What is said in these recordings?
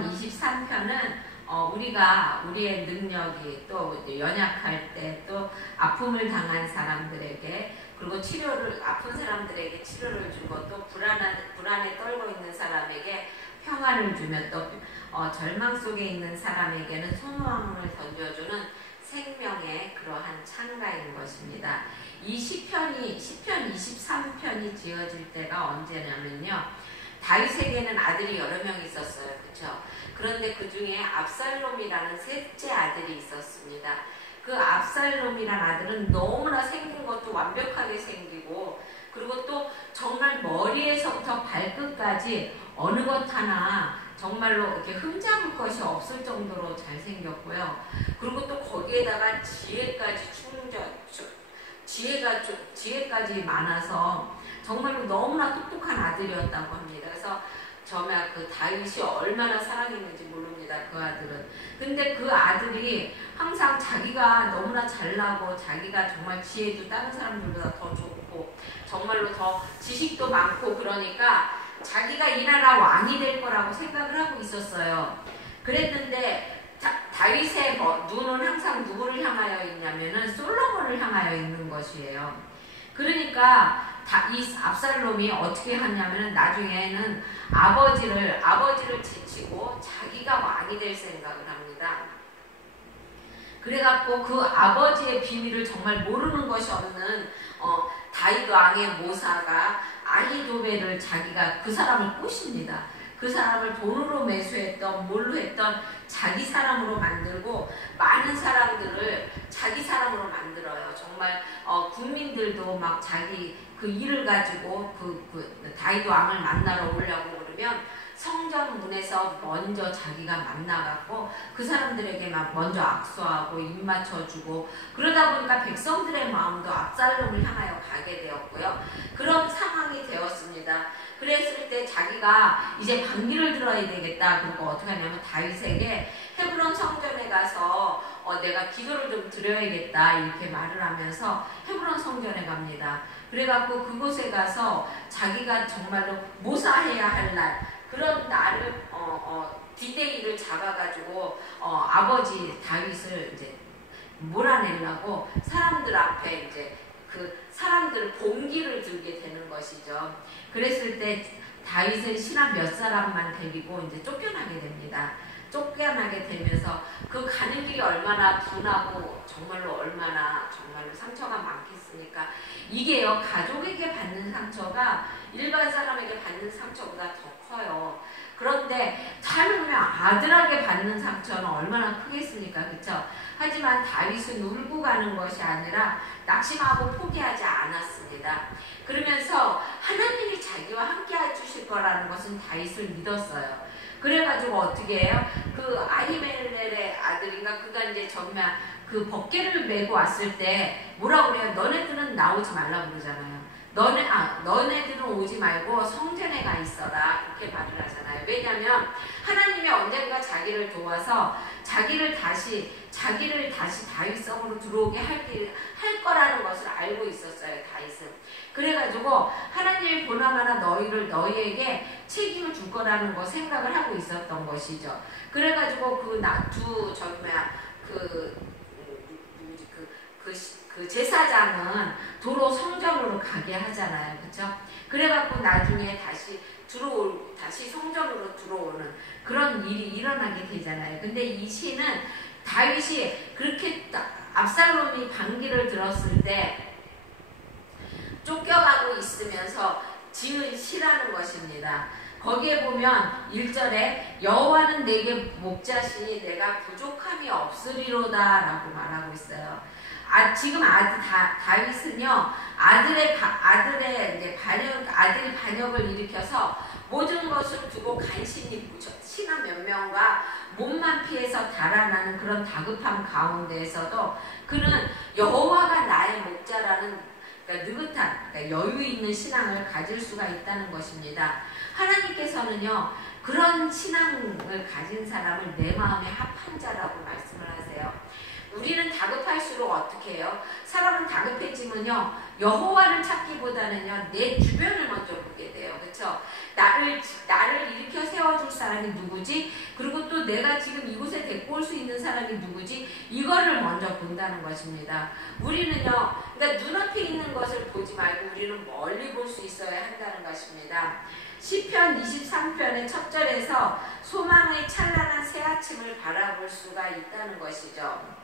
22편, 23편은 우리가 우리의 능력이 또 연약할 때 또 아픔을 당한 사람들에게 그리고 아픈 사람들에게 치료를 주고 또 불안에 떨고 있는 사람에게 평안을 주며 또 절망 속에 있는 사람에게는 소망을 던져주는 생명의 그러한 창가인 것입니다. 이 시편 23편이 지어질 때가 언제냐면요. 다윗에게는 아들이 여러 명 있었어요. 그렇죠? 그런데 그 중에 압살롬이라는 셋째 아들이 있었습니다. 그 압살롬이라는 아들은 너무나 생긴 것도 완벽하게 생기고 그리고 또 정말 머리에서부터 발끝까지 어느 것 하나 정말로 이렇게 흠잡을 것이 없을 정도로 잘생겼고요. 그리고 또 거기에다가 지혜까지 많아서 정말로 너무나 똑똑한 아들이었다고 합니다. 그래서 정말 그 다윗이 얼마나 사랑했는지 모릅니다. 그 아들은. 근데 그 아들이 항상 자기가 너무나 잘나고 자기가 정말 지혜도 다른 사람들보다 더 좋고 정말로 더 지식도 많고 그러니까 자기가 이 나라 왕이 될 거라고 생각을 하고 있었어요. 그랬는데 다윗의 눈은 항상 누구를 향하여 있냐면은 솔로몬을 향하여 있는 것이에요. 그러니까 이 압살롬이 어떻게 하냐면은 나중에는 아버지를 제치고 자기가 왕이 될 생각을 합니다. 그래갖고 그 아버지의 비밀을 정말 모르는 것이 없는 다윗 왕의 모사가 아히도벨을 자기가 그 사람을 꼬십니다. 그 사람을 돈으로 매수했던 뭘로 했던 자기 사람으로 만들고 많은 사람들을 자기 사람으로 만들어요. 정말 국민들도 막 자기 그 일을 가지고 다윗 왕을 만나러 오려고 그러면 성전 문에서 먼저 자기가 만나갖고 그 사람들에게 막 먼저 악수하고 입 맞춰주고 그러다 보니까 백성들의 마음도 압살롬을 향하여 가게 되었고요. 그런 상황이 되었습니다. 그랬을 때 자기가 이제 반기를 들어야 되겠다. 그리고 어떻게 하냐면 다윗에게 헤브론 성전에 가서 내가 기도를 좀 드려야겠다 이렇게 말을 하면서 헤브론 성전에 갑니다. 그래갖고 그곳에 가서 자기가 정말로 모사해야 할 날 그런 날을 디데이를 잡아가지고 아버지 다윗을 이제 몰아내려고 사람들 앞에 이제 그 사람들 봉기를 들게 되는 것이죠. 그랬을 때 다윗은 신하 몇 사람만 데리고 이제 쫓겨나게 됩니다. 쫓겨나게 되면서 그 가는 길이 얼마나 분하고 정말로 상처가 많겠습니까? 이게요 가족에게 받는 상처가 일반 사람에게 받는 상처보다 더 커요. 그런데 참으면 아들에게 받는 상처는 얼마나 크겠습니까? 그렇죠? 하지만 다윗은 울고 가는 것이 아니라 낙심하고 포기하지 않았습니다. 그러면서 하나님이 자기와 함께 해주실 거라는 것은 다윗을 믿었어요. 그래가지고 어떻게 해요? 그 아히멜렉의 아들인가 그가 이제 정말 그 법궤를 메고 왔을 때 뭐라고 그래요? 너네들은 나오지 말라고 그러잖아요. 너네들은 오지 말고 성전에 가 있어라 그렇게 말을 하잖아요. 왜냐하면 하나님이 언젠가 자기를 도와서 자기를 다시 다윗 성으로 들어오게 할 거라는 것을 알고 있었어요. 다윗은. 그래가지고 하나님이 보나마나 너희에게 책임을 줄 거라는 거 생각을 하고 있었던 것이죠. 그래가지고 그 제사장은 도로 성전으로 가게 하잖아요. 그렇죠? 그래갖고 나중에 다시 성전으로 들어오는 그런 일이 일어나게 되잖아요. 근데 이 시는 다윗이 그렇게 압살롬이 반기를 들었을 때 쫓겨가고 있으면서 지은 시라는 것입니다. 거기에 보면 1절에 여호와는 내게 목자시니 내가 부족함이 없으리로다 라고 말하고 있어요. 지금 다윗은요 아들이 반역을 일으켜서 모든 것을 두고 간신히 신하 몇 명과 몸만 피해서 달아나는 그런 다급함 가운데에서도 그는 여호와가 나의 목자라는 느긋한 여유 있는 신앙을 가질 수가 있다는 것입니다. 하나님께서는요 그런 신앙을 가진 사람을 내 마음에 합한 자라고 말씀을 하세요. 우리는 다급할수록 어떻게 해요? 사람은 다급해지면요 여호와를 찾기보다는요 내 주변을 먼저 보게 돼요. 그렇죠? 나를 일으켜 세워줄 사람이 누구지? 그리고 또 내가 지금 이곳에 데리고 올 수 있는 사람이 누구지? 이거를 먼저 본다는 것입니다. 우리는요, 그러니까 눈앞에 있는 것을 보지 말고 우리는 멀리 볼 수 있어야 한다는 것입니다. 시편 23편의 첫 절에서 소망의 찬란한 새 아침을 바라볼 수가 있다는 것이죠.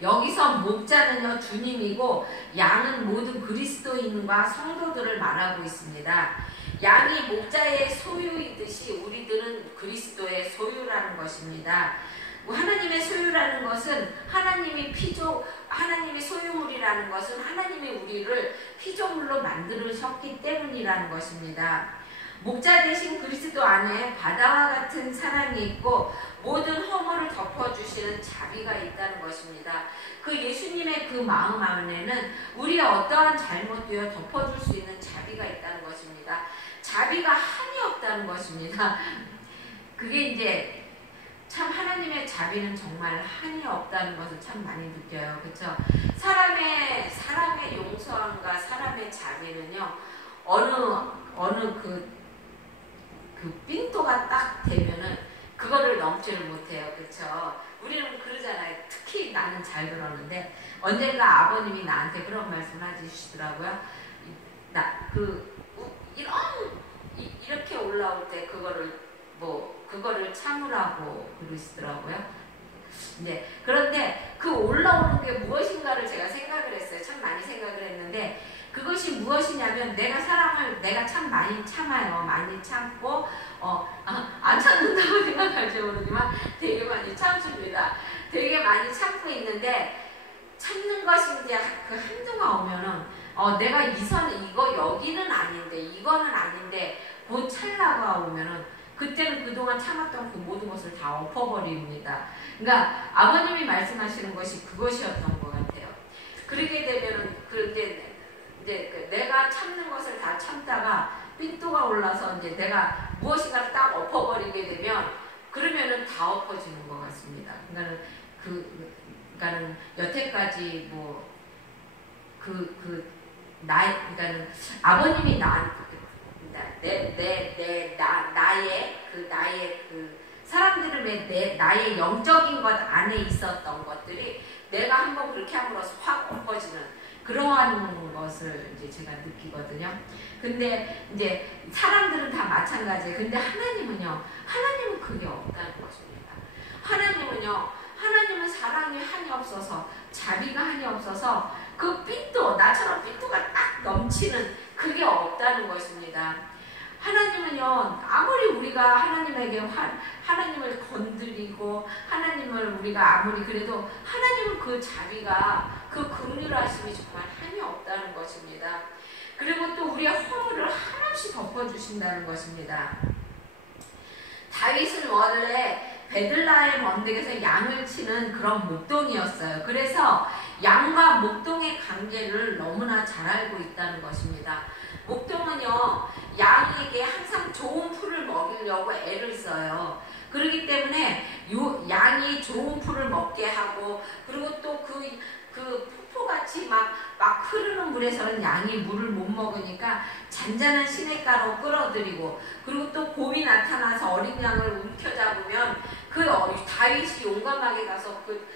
여기서 목자는요 주님이고 양은 모든 그리스도인과 성도들을 말하고 있습니다. 양이 목자의 소유이듯이 우리들은 그리스도의 소유라는 것입니다. 하나님의 소유라는 것은 하나님의 소유물이라는 것은 하나님이 우리를 피조물로 만드셨기 때문이라는 것입니다. 목자 대신 그리스도 안에 바다와 같은 사랑이 있고 모든 허물을 덮어주시는 자비가 있다는 것입니다. 그 예수님의 그 마음 안에는 우리의 어떠한 잘못되어 덮어줄 수 있는 자비가 있다는 것입니다. 자비가 한이 없다는 것입니다. 그게 이제 참 하나님의 자비는 정말 한이 없다는 것을 참 많이 느껴요. 그렇죠? 사람의 용서함과 사람의 자비는요. 어느 그 삥도가 딱 되면은 그거를 넘지를 못해요. 그렇죠? 우리는 그러잖아요. 특히 나는 잘 들었는데 언젠가 아버님이 나한테 그런 말씀을 해주시더라고요. 이렇게 올라올 때 그거를 참으라고 그러시더라고요. 네. 그런데 그 올라오는 게 무엇인가를 제가 생각을 했어요. 참 많이 생각을 했는데 그것이 무엇이냐면 내가 참 많이 참아요. 많이 참고 안 참는다고 생각할지 모르지만 되게 많이 참습니다. 되게 많이 참고 있는데 참는 것이 이제 그 한도가 오면은 내가 이거 여기는 아닌데 이거는 아닌데 곧 찰나가 오면은 그때는 그동안 참았던 그 모든 것을 다 엎어버립니다. 그러니까 아버님이 말씀하시는 것이 그것이었던 것 같아요. 그렇게 되면은 이제 내가 참는 것을 다 참다가 삔또가 올라서 이제 내가 무엇인가를 딱 엎어버리게 되면 그러면은 다 엎어지는 것 같습니다. 그러니까는 여태까지 그러니까는 아버님이 나의 사람들은 나의 영적인 것 안에 있었던 것들이 내가 한번 그렇게 함으로써 확 엎어지는 그러한 것을 이제 제가 느끼거든요. 근데 이제 사람들은 다 마찬가지예요. 근데 하나님은 그게 없다는 것입니다. 하나님은 사랑이 한이 없어서 자비가 한이 없어서 그 나처럼 삔또가 딱 넘치는 그게 없다는 것입니다. 하나님은요, 아무리 우리가 하나님을 건드리고, 하나님을 우리가 아무리 그래도, 하나님은 그 자비가, 그 긍휼하심이 정말 한이 없다는 것입니다. 그리고 또 우리의 허물을 한없이 덮어주신다는 것입니다. 다윗은 원래 베들레헴 언덕에서 양을 치는 그런 목동이었어요. 그래서 양과 목동의 관계를 너무나 잘 알고 있다는 것입니다. 목동은요, 양에게 항상 좋은 풀을 먹이려고 애를 써요. 그렇기 때문에 양이 좋은 풀을 먹게 하고, 그리고 또 그 폭포같이 막 흐르는 물에서는 양이 물을 못 먹으니까 잔잔한 시냇가로 끌어들이고, 그리고 또 곰이 나타나서 어린 양을 움켜잡으면 다윗이 용감하게 가서 그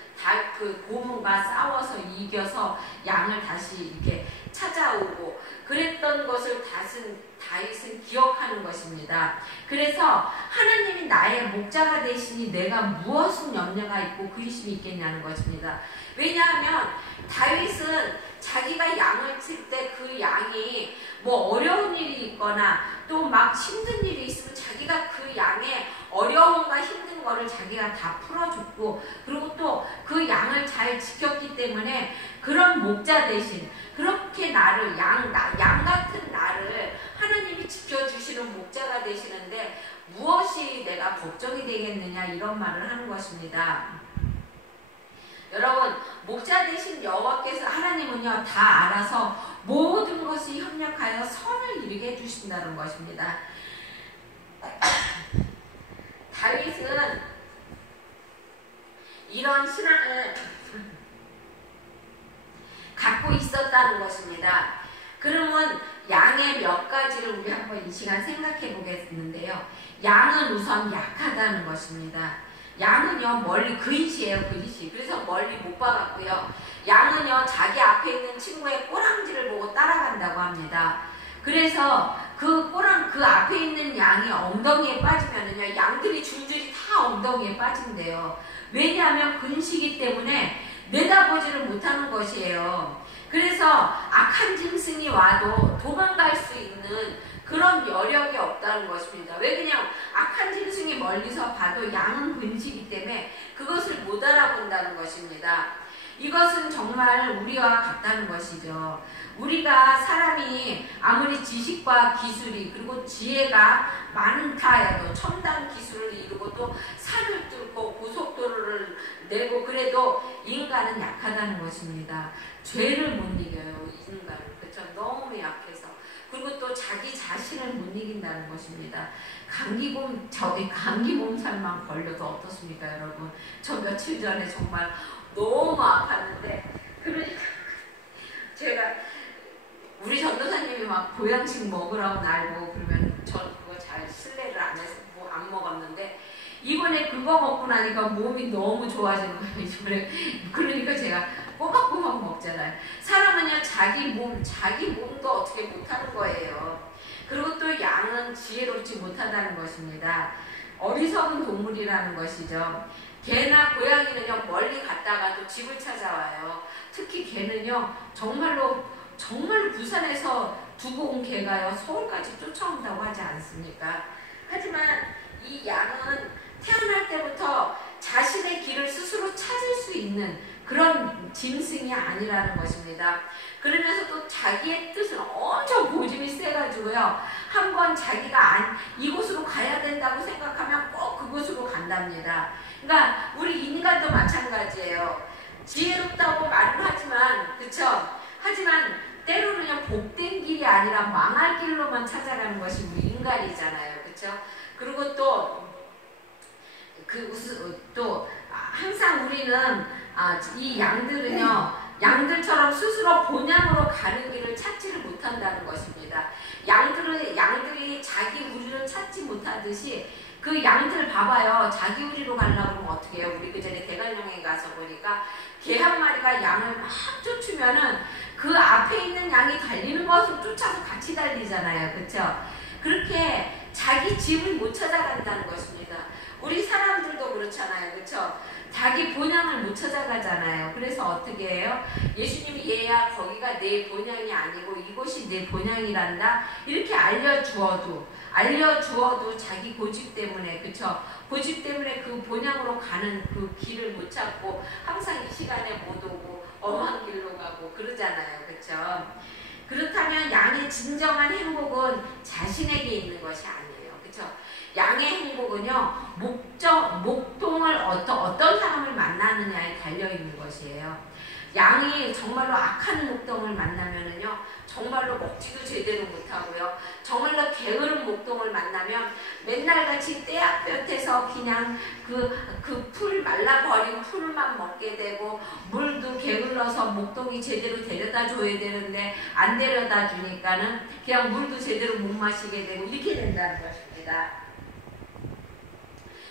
곰과 싸워서 이겨서 양을 다시 이렇게 찾아오고 그랬던 것을 다윗은 기억하는 것입니다. 그래서 하나님이 나의 목자가 되시니 내가 무엇은 염려가 있고 근심이 있겠냐는 것입니다. 왜냐하면 다윗은 자기가 양을 칠 때 그 양이 어려운 일이 있거나 또 막 힘든 일이 있으면 자기가 그 양의 어려움과 힘든 거를 자기가 다 풀어줬고, 그리고 또 그 양을 잘 지켰기 때문에 그런 목자 대신 그렇게 양 같은 나를 하나님이 지켜주시는 목자가 되시는데 무엇이 내가 걱정이 되겠느냐, 이런 말을 하는 것입니다. 여러분, 목자 되신 여호와께서 하나님은요, 다 알아서 모든 것이 협력하여 선을 이루게 해주신다는 것입니다. 다윗은 이런 신앙을 갖고 있었다는 것입니다. 그러면 양의 몇 가지를 우리 한번 이 시간 생각해 보겠는데요. 양은 우선 약하다는 것입니다. 양은요 멀리 그릿이에요. 그릿이. 그래서 멀리 못 봐갖고요. 양은요 자기 앞에 있는 친구의 꼬랑지를 보고 따라간다고 합니다. 그래서 그 앞에 있는 양이 엉덩이에 빠지면은요 양들이 줄줄이 다 엉덩이에 빠진대요. 왜냐하면 근시기 때문에 내다보지를 못하는 것이에요. 그래서 악한 짐승이 와도 도망갈 수 있는 그런 여력이 없다는 것입니다. 왜 그냥 악한 짐승이 멀리서 봐도 양은 근시기 때문에 그것을 못 알아본다는 것입니다. 이것은 정말 우리와 같다는 것이죠. 우리가 사람이 아무리 지식과 기술이 그리고 지혜가 많다 해도 첨단 기술을 이루고 또 산을 뚫고 고속도로를 내고 그래도 인간은 약하다는 것입니다. 죄를 못 이겨요. 인간은. 그렇죠? 너무 약해서. 그리고 또 자기 자신을 못 이긴다는 것입니다. 감기 몸살만 걸려도 어떻습니까, 여러분? 저 며칠 전에 정말 너무 아팠는데, 그러니까 제가 우리 전도사님이 막 보양식 먹으라고 날고 그러면 전 그거 잘 신뢰를 안 해서 뭐 안 먹었는데 이번에 그거 먹고 나니까 몸이 너무 좋아진 거예요. 이번에 그러니까 제가 꼬박꼬박 먹잖아요. 사람은요 자기 몸도 어떻게 못하는 거예요. 그리고 또 양은 지혜롭지 못하다는 것입니다. 어리석은 동물이라는 것이죠. 개나 고양이는요 멀리 갔다가도 집을 찾아와요. 특히 개는요 정말로 부산에서 두고 온 개가요 서울까지 쫓아온다고 하지 않습니까? 하지만 이 양은 태어날 때부터 자신의 길을 스스로 찾을 수 있는 그런 짐승이 아니라는 것입니다. 그러면서 또 자기의 뜻은 엄청 고집이 세가지고요. 한번 자기가 이곳으로 가야 된다고 생각하면 꼭 그곳으로 간답니다. 그러니까 우리 인간도 마찬가지예요. 지혜롭다고 말은 하지만, 그쵸? 하지만 때로는 그냥 복된 길이 아니라 망할 길로만 찾아가는 것이 우리 인간이잖아요. 그쵸? 그리고 또 항상 우리는 이 양들처럼 스스로 본향으로 가는 길을 찾지를 못한다는 것입니다. 양들이 자기 우리를 찾지 못하듯이 그 양들 봐봐요. 자기 우리로 가려고 그러면 어떻게 해요? 우리 그전에 대관령에 가서 보니까 개 한 마리가 양을 막 쫓으면은 그 앞에 있는 양이 달리는 것을 쫓아서 같이 달리잖아요. 그렇죠? 그렇게 자기 집을 못 찾아간다는 것입니다. 우리 사람들도 그렇잖아요. 그렇죠? 자기 본향을 못 찾아가잖아요. 그래서 어떻게 해요? 예수님이 얘야 거기가 내 본향이 아니고 이곳이 내 본향이란다. 이렇게 알려주어도 자기 고집 때문에, 그쵸? 고집 때문에 그 본향으로 가는 그 길을 못 찾고 항상 이 시간에 못 오고 엄한 길로 가고 그러잖아요. 그쵸? 그렇다면 양의 진정한 행복은 자신에게 있는 것이 아니에요. 그쵸? 양의 행복은요, 목동을 어떤 사람을 만나느냐에 달려있는 것이에요. 양이 정말로 악한 목동을 만나면은요, 정말로 먹지도 제대로 못하고요, 정말로 게으른 목동을 만나면 맨날같이 떼약볕에서 그냥 그 풀 말라버린 풀만 먹게 되고, 물도 게을러서 목동이 제대로 데려다 줘야 되는데 안 데려다 주니까는 그냥 물도 제대로 못 마시게 되고 이렇게 된다는 것입니다.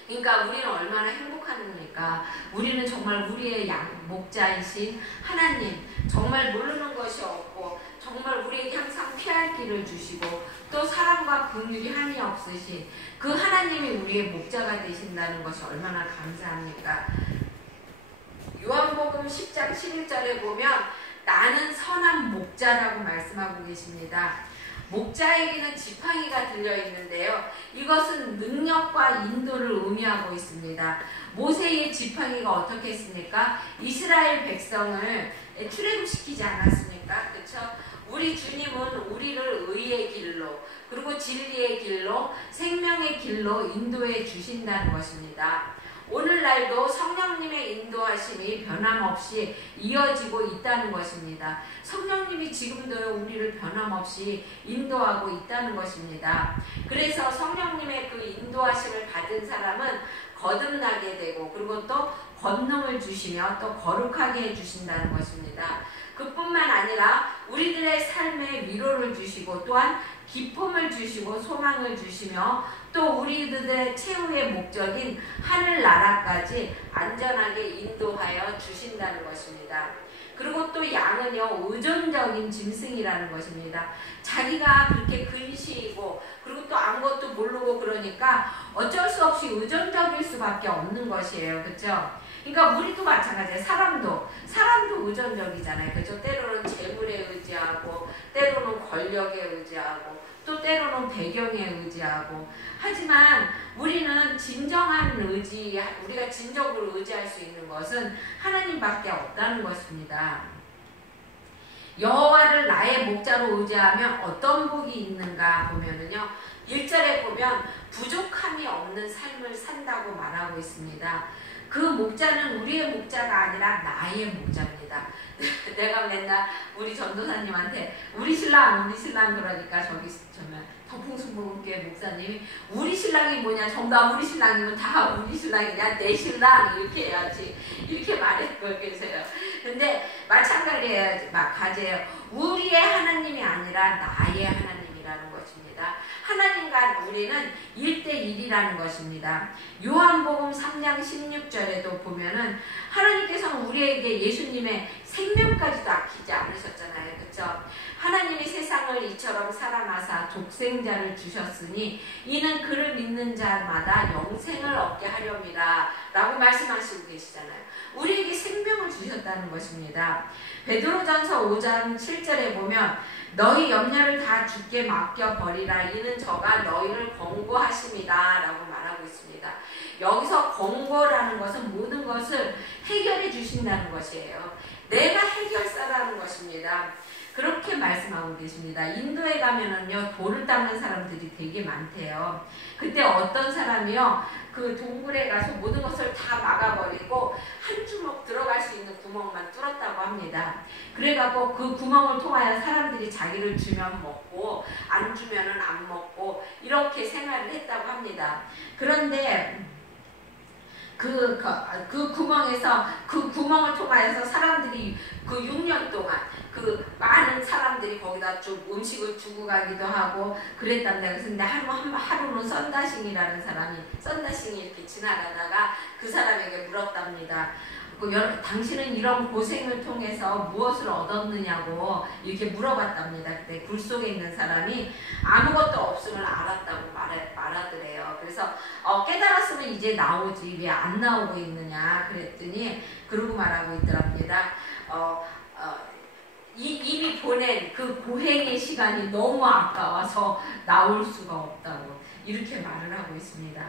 그러니까 우리는 얼마나 행복하니까 우리는 정말 우리의 목자이신 하나님, 정말 모르는 것이 없고 정말 우리에게 항상 피할 길을 주시고 또 사랑과 긍휼이 한이 없으신 그 하나님이 우리의 목자가 되신다는 것이 얼마나 감사합니까? 요한복음 10장 11절에 보면 나는 선한 목자라고 말씀하고 계십니다. 목자에게는 지팡이가 들려있는데요. 이것은 능력과 인도를 의미하고 있습니다. 모세의 지팡이가 어떻게 했습니까? 이스라엘 백성을 출애굽시키지 않았습니까? 그렇죠? 우리 주님은 우리를 의의 길로 그리고 진리의 길로 생명의 길로 인도해 주신다는 것입니다. 오늘날도 성령님의 인도하심이 변함없이 이어지고 있다는 것입니다. 성령님이 지금도 우리를 변함없이 인도하고 있다는 것입니다. 그래서 성령님의 그 인도하심을 받은 사람은 거듭나게 되고 그리고 또 권능을 주시며 또 거룩하게 해주신다는 것입니다. 그뿐만 아니라 우리들의 삶에 위로를 주시고 또한 기쁨을 주시고 소망을 주시며 또 우리들의 최후의 목적인 하늘나라까지 안전하게 인도하여 주신다는 것입니다. 그리고 또 양은요, 의존적인 짐승이라는 것입니다. 자기가 그렇게 근시이고 그리고 또 아무것도 모르고 그러니까 어쩔 수 없이 의존적일 수밖에 없는 것이에요. 그렇죠? 그러니까 우리도 마찬가지예요. 사람도 의존적이잖아요. 그렇죠? 때로는 재물에 의지하고 때로는 권력에 의지하고 또 때로는 배경에 의지하고 하지만 우리는 진정한 의지, 우리가 진정으로 의지할 수 있는 것은 하나님밖에 없다는 것입니다. 여호와를 나의 목자로 의지하면 어떤 복이 있는가 보면은요, 1절에 보면 부족함이 없는 삶을 산다고 말하고 있습니다. 그 목자는 우리의 목자가 아니라 나의 목자입니다. 내가 맨날 우리 전도사님한테 우리 신랑 그러니까 저기 정말 덕풍순복음교회 목사님이 우리 신랑이 뭐냐, 전부 다 우리 신랑이면 다 우리 신랑이냐, 내 신랑 이렇게 해야지 이렇게 말했고 계세요. 근데 마찬가지예요. 우리의 하나님이 아니라 나의 하나님이라는 것입니다. 하나님과 우리는 1대1이라는 것입니다. 요한복음 3장 16절에도 보면은 하나님께서는 우리에게 예수님의 생명까지도 아끼지 않으셨잖아요. 그렇죠? 하나님이 세상을 이처럼 사랑하사 독생자를 주셨으니 이는 그를 믿는 자마다 영생을 얻게 하렵니다 라고 말씀하시고 계시잖아요. 우리에게 생명을 주셨다는 것입니다. 베드로전서 5장 7절에 보면 너희 염려를 다 주께 맡겨버리라 이는 저가 너희를 권고하심이다 라고 말하고 있습니다. 여기서 권고라는 것은 모든 것을 해결해 주신다는 것이에요. 내가 해결사라는 것입니다. 그렇게 말씀하고 계십니다. 인도에 가면은요, 돌을 닦는 사람들이 되게 많대요. 그때 어떤 사람이요, 그 동굴에 가서 모든 것을 다 막아버리고 한 주먹 들어갈 수 있는 구멍만 뚫었다고 합니다. 그래갖고 그 구멍을 통하여 사람들이 자기를 주면 먹고 안 주면은 안 먹고 이렇게 생활을 했다고 합니다. 그런데 그 구멍을 통하여서 사람들이 그 6년 동안 그 많은 사람들이 거기다 좀 음식을 주고 가기도 하고 그랬답니다. 그런데 하루는 썬다싱이라는 사람이 이렇게 지나가다가 그 사람에게 물었답니다. 당신은 이런 고생을 통해서 무엇을 얻었느냐고 이렇게 물어봤답니다. 그때 굴 속에 있는 사람이 아무것도 없음을 알았다고 말하더래요. 그래서 깨달았으면 이제 나오지 왜 안 나오고 있느냐 그랬더니 그러고 말하고 있더랍니다. 이미 보낸 그 고행의 시간이 너무 아까워서 나올 수가 없다고 이렇게 말을 하고 있습니다.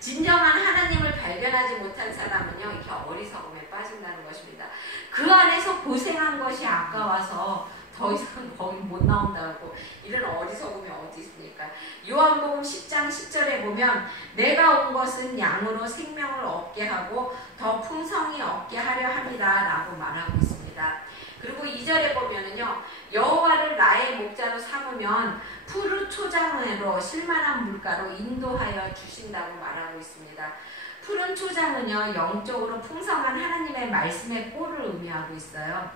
진정한 하나님을 발견하지 못한 사람은요, 이렇게 어리석음에 빠진다는 것입니다. 그 안에서 고생한 것이 아까워서 더 이상 거기 못 나온다고 이런 어리석음이 어디 있습니까? 요한복음 10장 10절에 보면 내가 온 것은 양으로 생명을 얻게 하고 더 풍성히 얻게 하려 함이다 라고 말하고 있습니다. 그리고 2절에 보면은요, 여호와를 나의 목자로 삼으면 푸른 초장으로 실만한 물가로 인도하여 주신다고 말하고 있습니다. 푸른 초장은요, 영적으로 풍성한 하나님의 말씀의 꼴을 의미하고 있어요.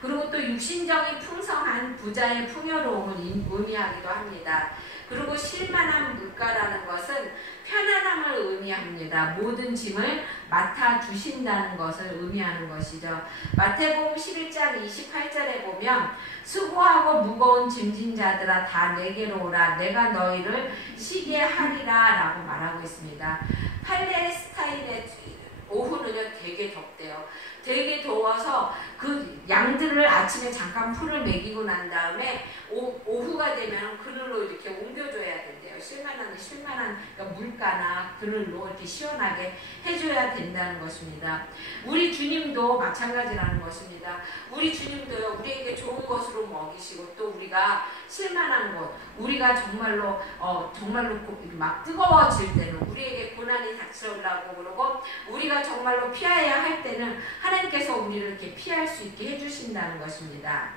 그리고 또 육신적인 풍성한 부자의 풍요로움을 의미하기도 합니다. 그리고 실만한 물가라는 것은 편안함을 의미합니다. 모든 짐을 맡아주신다는 것을 의미하는 것이죠. 마태복음 11장 28절에 보면 수고하고 무거운 짐진 자들아 다 내게로 오라 내가 너희를 쉬게 하리라 라고 말하고 있습니다. 팔레스타인의 오후는요 되게 덥대요. 되게 더워서 그 양들을 아침에 잠깐 풀을 먹이고 난 다음에 오후가 되면 그늘로 이렇게 옮겨줘야 된대요. 실만한 그러니까 물가나 그늘로 이렇게 시원하게 해줘야 된다는 것입니다. 우리 주님도 마찬가지라는 것입니다. 우리 주님도요, 우리에게 좋은 것으로 먹이시고 또 우리가 실만한 것, 우리가 정말로 막 뜨거워질 때는 우리에게 고난이 닥쳐오려고 그러고 우리가 정말로 피해야 할 때는 하나님께서 우리를 이렇게 피할 수 있게 해주신다는 것입니다.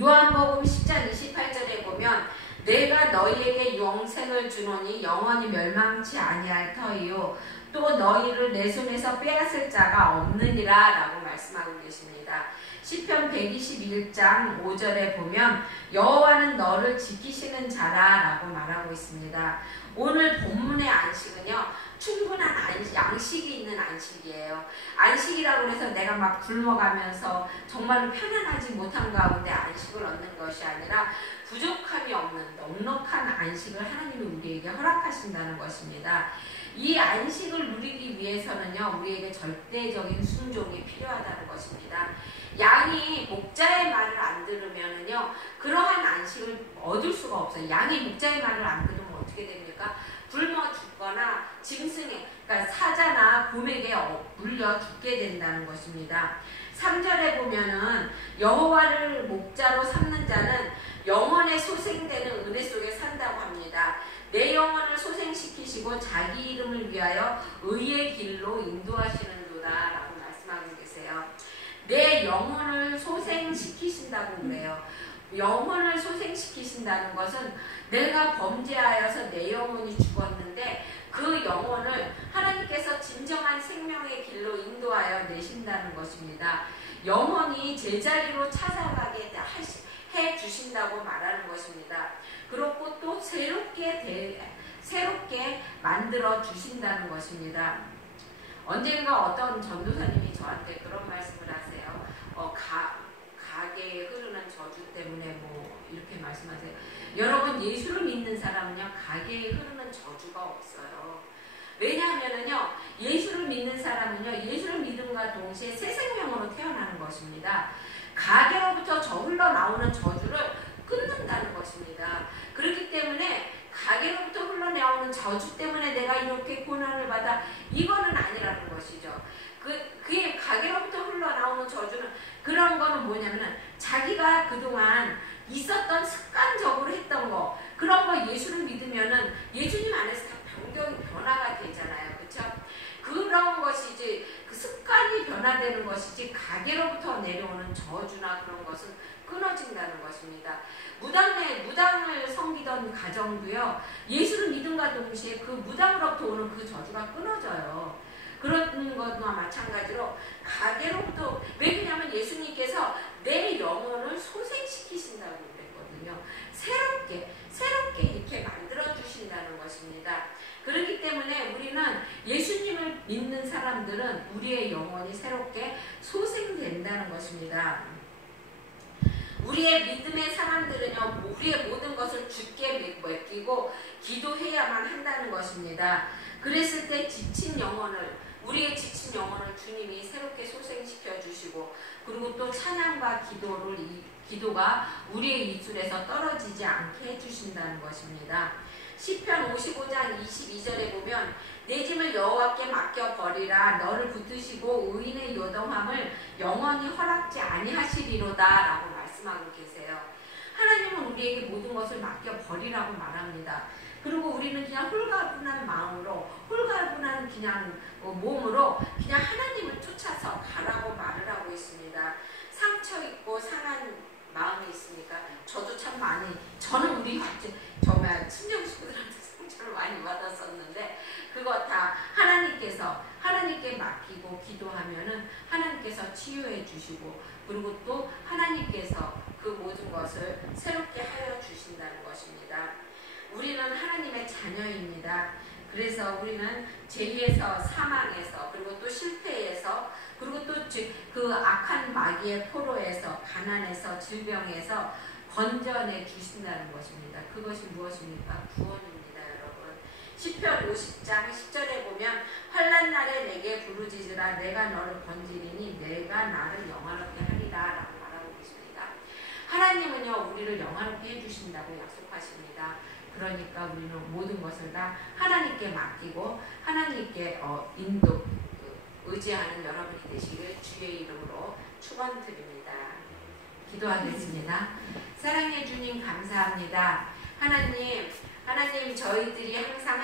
요한복음 10장 28절에 보면 내가 너희에게 영생을 주노니 영원히 멸망치 아니할 터이요 또 너희를 내 손에서 빼앗을 자가 없느니라 라고 말씀하고 계십니다. 시편 121장 5절에 보면 여호와는 너를 지키시는 자라 라고 말하고 있습니다. 오늘 본문의 안식은요, 충분한 양식이 있는 안식이에요. 안식이라고 해서 내가 막 굶어가면서 정말로 편안하지 못한 가운데 안식을 얻는 것이 아니라 부족함이 없는 넉넉한 안식을 하나님이 우리에게 허락하신다는 것입니다. 이 안식을 누리기 위해서는요, 우리에게 절대적인 순종이 필요하다는 것입니다. 양이 목자의 말을 안 들으면은요, 그러한 안식을 얻을 수가 없어요. 양이 목자의 말을 안 들으면 어떻게 됩니까? 굶어 죽거나 짐승에, 그러니까 사자나 곰에게 물려 죽게 된다는 것입니다. 3절에 보면은 여호와를 목자로 삼는 자는 영원에 소생되는 은혜 속에 산다고 합니다. 내 영혼을 소생시키시고 자기 이름을 위하여 의의 길로 인도하시는도다 라고 말씀하고 계세요. 내 영혼을 소생시키신다고 그래요. 영혼을 소생시키신다는 것은 내가 범죄하여서 내 영혼이 죽었는데 그 영혼을 하나님께서 진정한 생명의 길로 인도하여 내신다는 것입니다. 영혼이 제자리로 찾아가게 해 주신다고 말하는 것입니다. 그렇고 또 새롭게 만들어 주신다는 것입니다. 언젠가 어떤 전도사님이 저한테 그런 말씀을 하세요. 가게에 흐르는 저주 때문에 뭐 이렇게 말씀하세요. 여러분, 예수를 믿는 사람은요, 가게에 흐르는 저주가 없어요. 왜냐하면은요, 예수를 믿는 사람은요, 예수를 믿음과 동시에 새 생명으로 태어나는 것입니다. 가게로부터 흘러나오는 저주를 끊는다는 것입니다. 그렇기 때문에 가게로부터 흘러나오는 저주 때문에 내가 이렇게 고난을 받아, 이거는 아니라는 것이죠. 그의 가게로부터 흘러나오는 저주는, 그런 거는 뭐냐면은 자기가 그동안 있었던 습관적으로 했던 거, 그런 거 예수를 믿으면은 예수님 안에서 다 변화가 되잖아요. 그렇죠? 그런 것이지, 그 습관이 변화되는 것이지, 가게로부터 내려오는 저주나 그런 것은 끊어진다는 것입니다. 무당을 섬기던 가정도요, 예수를 믿음과 동시에 그 무당으로부터 오는 그 저주가 끊어져요. 그런 것과 마찬가지로 가게로부터, 왜냐하면 예수님께서 내 영혼을 소생시키신다고 그랬거든요. 새롭게 이렇게 만들어 주신다는 것입니다. 그렇기 때문에 우리는 예수님을 믿는 사람들은 우리의 영혼이 새롭게 소생된다는 것입니다. 우리의 믿음의 사람들은요, 우리의 모든 것을 주께 맡기고 기도해야만 한다는 것입니다. 그랬을 때 우리의 지친 영혼을 주님이 새롭게 소생시켜 주시고, 그리고 또 찬양과 기도가 우리의 입술에서 떨어지지 않게 해주신다는 것입니다. 시편 55장 22절에 보면 내 짐을 여호와께 맡겨버리라. 너를 붙드시고 의인의 요동함을 영원히 허락지 아니하시리로다 라고 말씀하고 계세요. 하나님은 우리에게 모든 것을 맡겨버리라고 말합니다. 그리고 우리는 그냥 홀가분한 마음으로, 홀가분한 그냥 몸으로 그냥 하나님을 쫓아서 가라고 말을 하고 있습니다. 상처 있고 상한 마음이 있으니까 저도 참 저는 우리 정말 친정 식구들한테 상처를 많이 받았었는데, 그거 다 하나님께 맡기고 기도하면은 하나님께서 치유해 주시고, 그리고 또 하나님께서 그 모든 것을 새롭게 하여 주신다는 것입니다. 우리는 하나님의 자녀입니다. 그래서 우리는 죄에서, 사망에서, 그리고 또 실패에서, 그리고 또 그 악한 마귀의 포로에서, 가난에서, 질병에서 건져내 주신다는 것입니다. 그것이 무엇입니까? 구원입니다, 여러분. 시편 50장 10절에 보면 환난 날에 내게 부르짖으라. 내가 너를 건지리니 내가 나를 영화롭게 하리라 라고 말하고 계십니다. 하나님은요, 우리를 영화롭게 해주신다고 약속하십니다. 그러니까 우리는 모든 것을 다 하나님께 맡기고 하나님께 의지하는 여러분이 되시길 주의 이름으로 축원드립니다. 기도하겠습니다. 사랑해 주님 감사합니다. 하나님 저희들이 항상